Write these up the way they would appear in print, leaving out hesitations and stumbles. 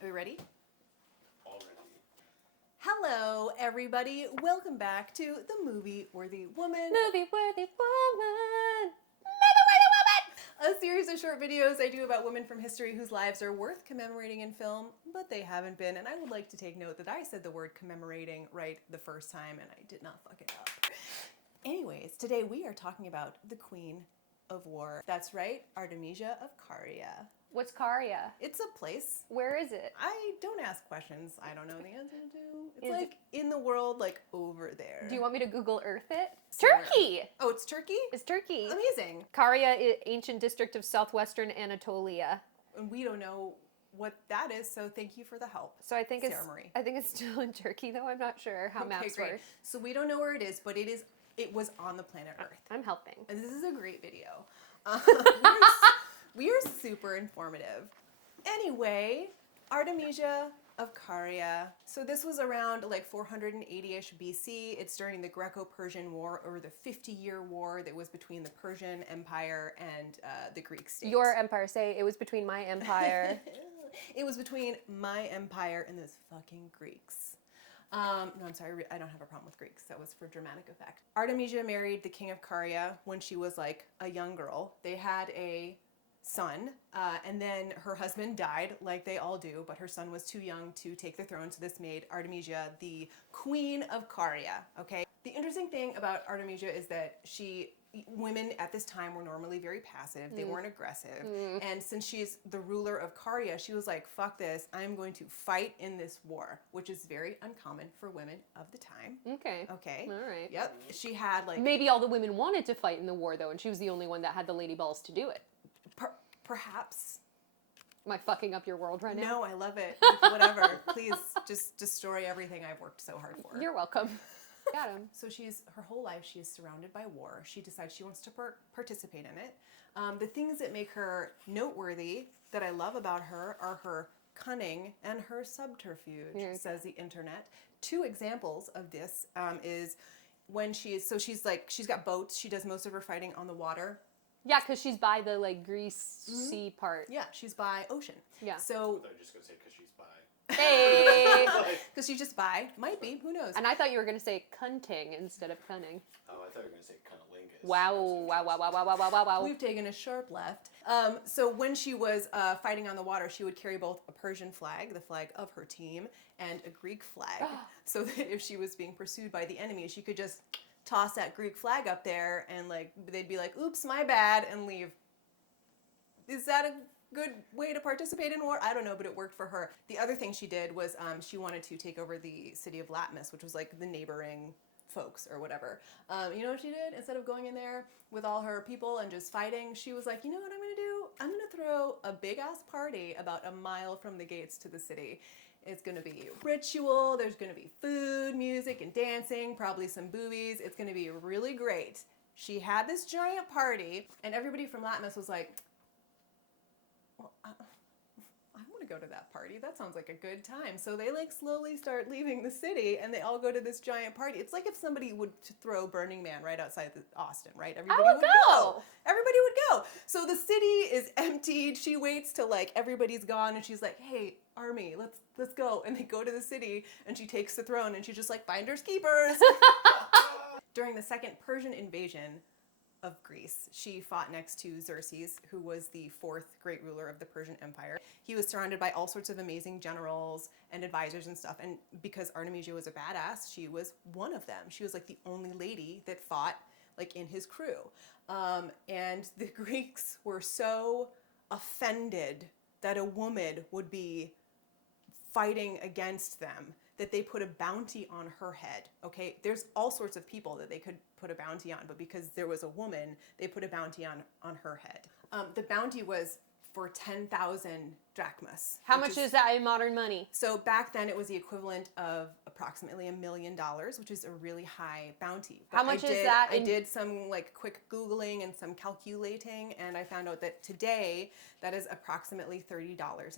Are we ready? Already. Hello, everybody. Welcome back to the Movie Worthy Woman. Movie Worthy Woman. A series of short videos I do about women from history whose lives are worth commemorating in film, but they haven't been. And I would like to take note that I said the word commemorating right the first time, and I did not fuck it up. Anyways, today we are talking about the Queen of War. That's right, Artemesia of Caria. What's Caria? It's a place. Where is it? I don't ask questions I don't know the answer to. It's Is like in the world, like over there. Do you want me to Google Earth it? Somewhere. Turkey! Oh, it's Turkey? It's Turkey. Amazing. Caria, ancient district of southwestern Anatolia. And we don't know what that is, so thank you for the help. So I think Sarah Marie. it's still in Turkey though. I'm not sure how maps great. work. So we don't know where it is, but it was on the planet Earth. I'm helping. And this is a great video. We are super informative. Anyway, Artemesia of Caria. So this was around like 480-ish BC. It's during the Greco-Persian War, or the 50-year war that was between the Persian Empire and the Greek state. Your empire. Say it was between my empire. It was between my empire and those fucking Greeks. No, I'm sorry, I don't have a problem with Greeks. That was for dramatic effect. Artemesia married the king of Caria when she was like a young girl. They had a son, and then her husband died, like they all do, but her son was too young to take the throne, so this made Artemesia the Queen of Caria, okay? The interesting thing about Artemesia is that women at this time were normally very passive, they weren't aggressive, and since she's the ruler of Caria, she was like, fuck this, I'm going to fight in this war, which is very uncommon for women of the time. Okay. Okay. All right. Yep. She had like... Maybe all the women wanted to fight in the war though, and she was the only one that had the lady balls to do it. Perhaps. Am I fucking up your world right now? No, I love it. Whatever. Please just destroy everything I've worked so hard for. You're welcome. Got him. So her whole life, she is surrounded by war. She decides she wants to participate in it. The things that make her noteworthy that I love about her are her cunning and her subterfuge, says the internet. Two examples of this is when she's got boats. She does most of her fighting on the water. Yeah, because she's by the like Greece sea part. Yeah, she's by ocean. Yeah. So I thought you were just going to say because she's bi. Hey! because she's just by, might be, who knows? And I thought you were going to say cunting instead of cunning. Oh, I thought you were going to say cunnilingus. Wow. We've taken a sharp left. So when she was fighting on the water, she would carry both a Persian flag, the flag of her team, and a Greek flag. So that if she was being pursued by the enemy, she could just toss that Greek flag up there and like they'd be like, oops, my bad, and leave. Is that a good way to participate in war? I don't know, but it worked for her. The other thing she did was she wanted to take over the city of Latmus, which was like the neighboring folks or whatever. You know what she did? Instead of going in there with all her people and just fighting, she was like, you know what I'm gonna do? I'm gonna throw a big ass party about a mile from the gates to the city. It's gonna be ritual, there's gonna be food, music, and dancing, probably some boobies. It's gonna be really great. She had this giant party, and everybody from Latmus was like, well, I want to go to that party. That sounds like a good time. So they like slowly start leaving the city, and they all go to this giant party. It's like if somebody would throw Burning Man right outside Austin, right? Everybody would go. Everybody would go. So the city is emptied. She waits till like everybody's gone, and she's like, hey, army, let's go. And they go to the city, and she takes the throne, and she's just like, finders keepers. During the second Persian invasion of Greece, she fought next to Xerxes, who was the fourth great ruler of the Persian Empire. He was surrounded by all sorts of amazing generals and advisors and stuff, and because Artemesia was a badass, she was one of them. She was like the only lady that fought like in his crew. And the Greeks were so offended that a woman would be fighting against them that they put a bounty on her head, okay? There's all sorts of people that they could put a bounty on, but because there was a woman, they put a bounty on her head. The bounty was for 10,000 drachmas. How much is that in modern money? So back then it was the equivalent of approximately $1 million, which is a really high bounty. But How much is that? I did some like quick Googling and some calculating, and I found out that today that is approximately $30.81.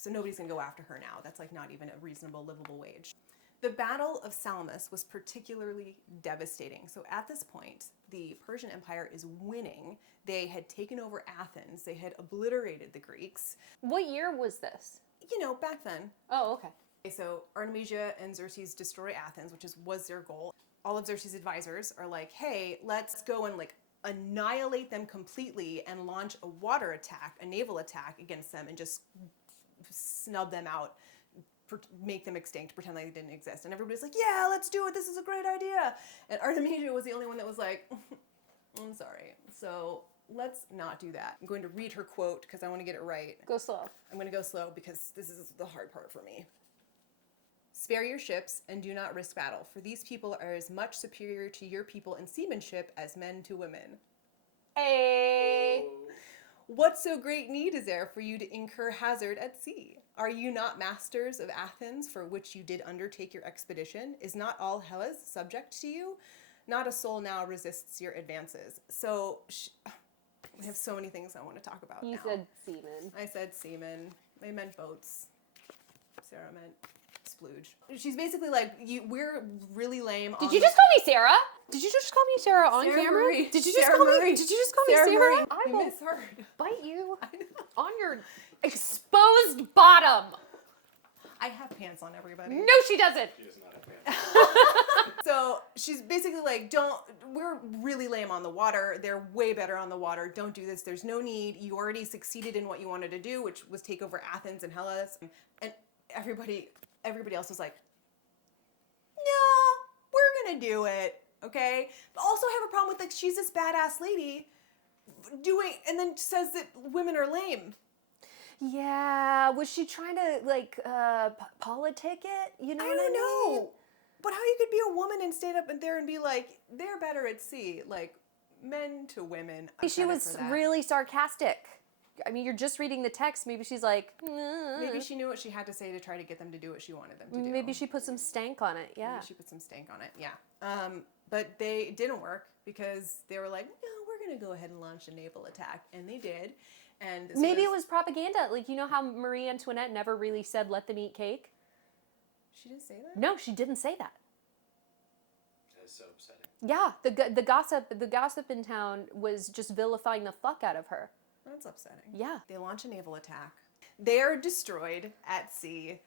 So nobody's gonna go after her now. That's like not even a reasonable livable wage. The Battle of Salamis was particularly devastating. So at this point, the Persian Empire is winning. They had taken over Athens. They had obliterated the Greeks. What year was this? You know, back then. Oh, okay. So Artemisia and Xerxes destroy Athens, which was their goal. All of Xerxes' advisors are like, hey, let's go and like annihilate them completely and launch a water attack, a naval attack against them and just snub them out, make them extinct, pretend like they didn't exist. And everybody's like, yeah, let's do it. This is a great idea. And Artemisia was the only one that was like, I'm sorry. So let's not do that. I'm going to read her quote because I want to get it right. Go slow. I'm going to go slow because this is the hard part for me. Spare your ships and do not risk battle, for these people are as much superior to your people in seamanship as men to women. Hey. What so great need is there for you to incur hazard at sea? Are you not masters of Athens, for which you did undertake your expedition? Is not all Hellas subject to you? Not a soul now resists your advances. So, I have so many things I want to talk about now. You said seaman. I said seamen. I meant boats. Sarah meant splooge. She's basically like, we're really lame. Did you just call me Sarah? Did you just call me Sarah on Sarah camera? Marie. Did you Sarah just call Marie. me? Did you just call me Sarah Sarah? Marie. I You will misheard. bite you I know. on your exposed bottom. I have pants on, everybody. No, she doesn't. She does not have pants. So she's basically like, we're really lame on the water. They're way better on the water. Don't do this. There's no need. You already succeeded in what you wanted to do, which was take over Athens and Hellas. And everybody else was like, no, we're going to do it. Okay. But also have a problem with like, she's this badass lady doing, and then says that women are lame. Yeah, was she trying to like politic it? You know I what don't I mean? know. But how you could be a woman and stand up and there and be like, they're better at sea, like men to women. I'm She kinda was for that. really sarcastic. I mean, you're just reading the text. Maybe she's like, Maybe she knew what she had to say to try to get them to do what she wanted them to do. Maybe she put some stank on it. Yeah. Maybe she put some stank on it. Yeah. But it didn't work because they were like, no, we're gonna go ahead and launch a naval attack, and they did. And so Maybe it was propaganda. Like, you know how Marie Antoinette never really said, let them eat cake? She didn't say that. No, she didn't say that. That is so upsetting. Yeah, the gossip in town was just vilifying the fuck out of her. That's upsetting. Yeah. They launch a naval attack. They're destroyed at sea.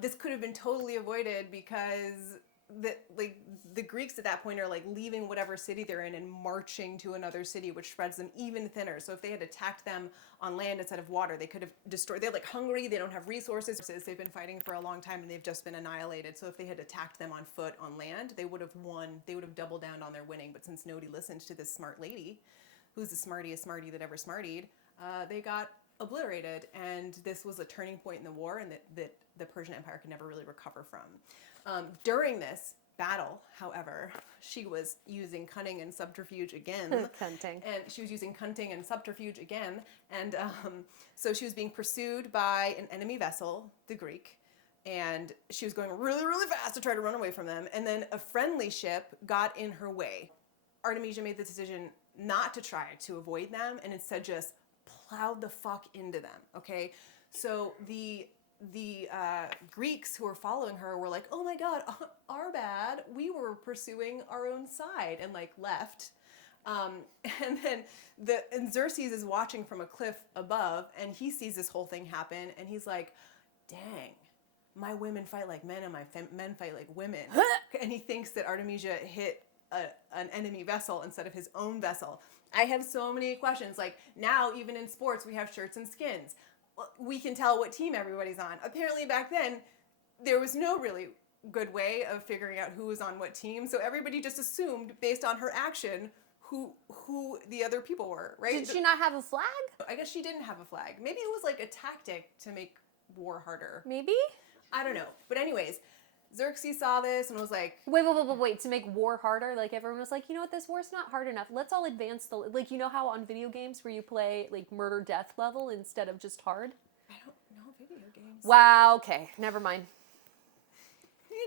This could have been totally avoided because the Greeks at that point are like leaving whatever city they're in and marching to another city, which spreads them even thinner. So if they had attacked them on land instead of water, they could have destroyed. They're like hungry. They don't have resources. They've been fighting for a long time and they've just been annihilated. So if they had attacked them on foot on land, they would have won. They would have doubled down on their winning. But since nobody listened to this smart lady, who's the smartiest smarty that ever smartied, they got obliterated. And this was a turning point in the war, and that the Persian Empire could never really recover from. During this battle, however, she was using cunning and subterfuge again. Cunting. And she was using cunning and subterfuge again. And so she was being pursued by an enemy vessel, the Greek, and she was going really, really fast to try to run away from them. And then a friendly ship got in her way. Artemisia made the decision not to try to avoid them and instead just plowed the fuck into them, okay? So the Greeks who were following her were like, oh my God, our bad. We were pursuing our own side, and like left. And then Xerxes is watching from a cliff above, and he sees this whole thing happen, and he's like, dang, my women fight like men and my men fight like women. And he thinks that Artemisia hit an enemy vessel instead of his own vessel. I have so many questions. Like now, even in sports, we have shirts and skins. We can tell what team everybody's on. Apparently back then, there was no really good way of figuring out who was on what team. So everybody just assumed based on her action who the other people were, right? Did she not have a flag? I guess she didn't have a flag. Maybe it was like a tactic to make war harder. Maybe? I don't know. But anyways, Xerxes saw this and was like, Wait, to make war harder? Like, everyone was like, you know what, this war's not hard enough. Let's all advance like, you know how on video games where you play, like, murder death level instead of just hard? I don't know video games. Wow, okay, never mind.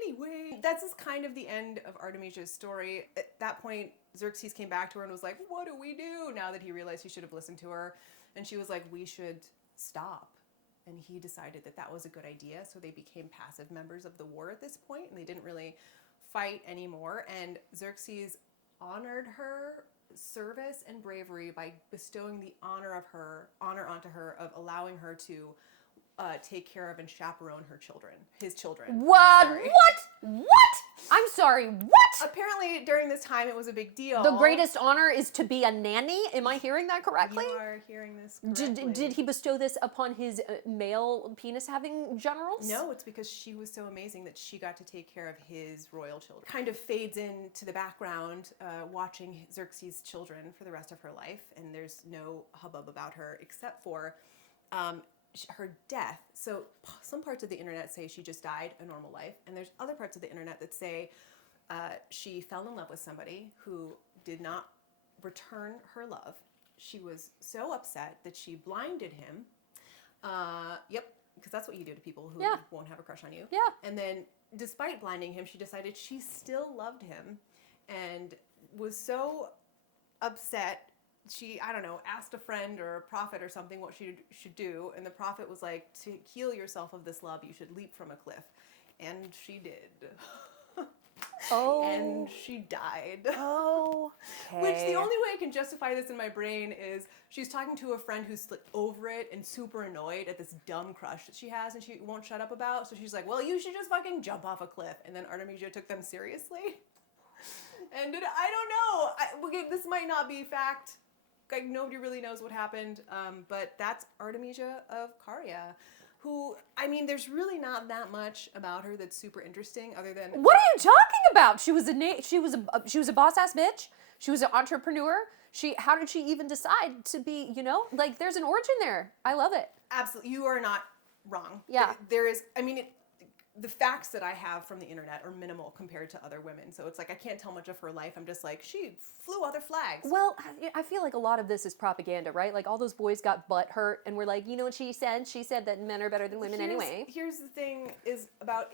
Anyway, that's just kind of the end of Artemisia's story. At that point, Xerxes came back to her and was like, what do we do? Now that he realized he should have listened to her. And she was like, we should stop. and he decided that that was a good idea. So they became passive members of the war at this point, and they didn't really fight anymore. And Xerxes honored her service and bravery by bestowing the honor onto her of allowing her to take care of and chaperone his children. What? Sorry. What? I'm sorry, what? Apparently, during this time, it was a big deal. The greatest honor is to be a nanny? Am I hearing that correctly? You are hearing this correctly. Did he bestow this upon his male penis-having generals? No, it's because she was so amazing that she got to take care of his royal children. Kind of fades into the background, watching Xerxes' children for the rest of her life, and there's no hubbub about her except for her death. So some parts of the internet say she just died a normal life, and there's other parts of the internet that say she fell in love with somebody who did not return her love. She was so upset that she blinded him. Yep, because that's what you do to people who won't have a crush on you. Yeah. And then, despite blinding him, she decided she still loved him and was so upset. She, I don't know, asked a friend or a prophet or something what she should do. And the prophet was like, to heal yourself of this love, you should leap from a cliff. And she did. Oh. And she died. Oh. Which the only way I can justify this in my brain is she's talking to a friend who's like over it and super annoyed at this dumb crush that she has and she won't shut up about. So she's like, well, you should just fucking jump off a cliff. And then Artemisia took them seriously. And I don't know. This might not be fact. Like, nobody really knows what happened. But that's Artemesia of Caria. Who, I mean, there's really not that much about her that's super interesting, other than What are you talking about? She was a boss ass bitch. She was an entrepreneur. How did she even decide to be? Like there's an origin there. I love it. Absolutely, you are not wrong. Yeah. There is. I mean, the facts that I have from the internet are minimal compared to other women. So it's like I can't tell much of her life. I'm just like, she flew other flags. Well, I feel like a lot of this is propaganda, right? Like all those boys got butt hurt and were like, you know what she said? She said that men are better than women anyway. Here's the thing: is about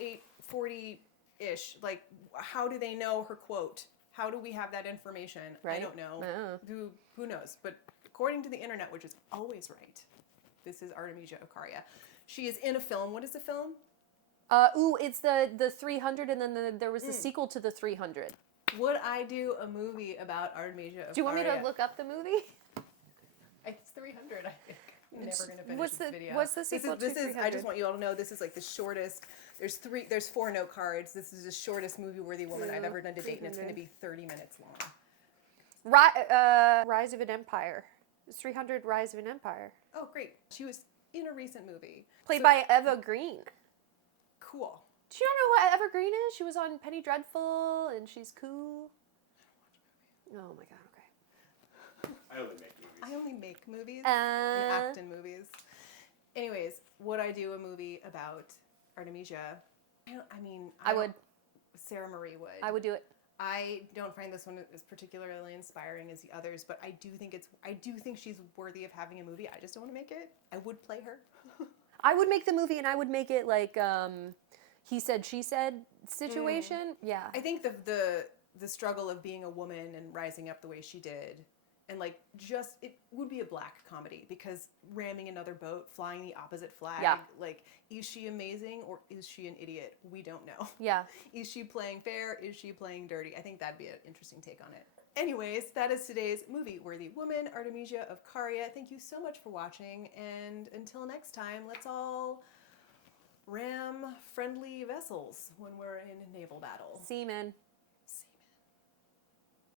840-ish. Like, how do they know her quote? How do we have that information? Right? I don't know. Uh-huh. Who knows? But according to the internet, which is always right, this is Artemesia of Caria. She is in a film. What is the film? It's the 300, and then there was the sequel to the 300. Would I do a movie about Artemesia of Caria? Do you want me to look up the movie? It's 300, I think. I'm never going to finish What's this video. What's the sequel to this is. 300? I just want you all to know this is like the shortest. There's 4 note cards. This is the shortest movie-worthy woman I've ever done to date, and it's going to be 30 minutes long. Rise of an Empire. 300 Rise of an Empire. Oh, great. She was in a recent movie. Played by Eva Green. Cool. Do you not know who Eva Green is? She was on Penny Dreadful, and she's cool. Oh my god, okay. I only make movies. I only make movies and act in movies. Anyways, would I do a movie about Artemisia? I would. Sarah Marie would. I would do it. I don't find this one as particularly inspiring as the others, but I do think she's worthy of having a movie. I just don't want to make it. I would play her. I would make the movie, and I would make it like he said, she said situation. Yeah. I think the struggle of being a woman and rising up the way she did, and like just it would be a black comedy because ramming another boat, flying the opposite flag. Yeah. Like, is she amazing or is she an idiot? We don't know. Yeah. Is she playing fair? Is she playing dirty? I think that'd be an interesting take on it. Anyways, that is today's movie-worthy woman, Artemesia of Caria. Thank you so much for watching, and until next time, let's all ram friendly vessels when we're in naval battle. Seaman.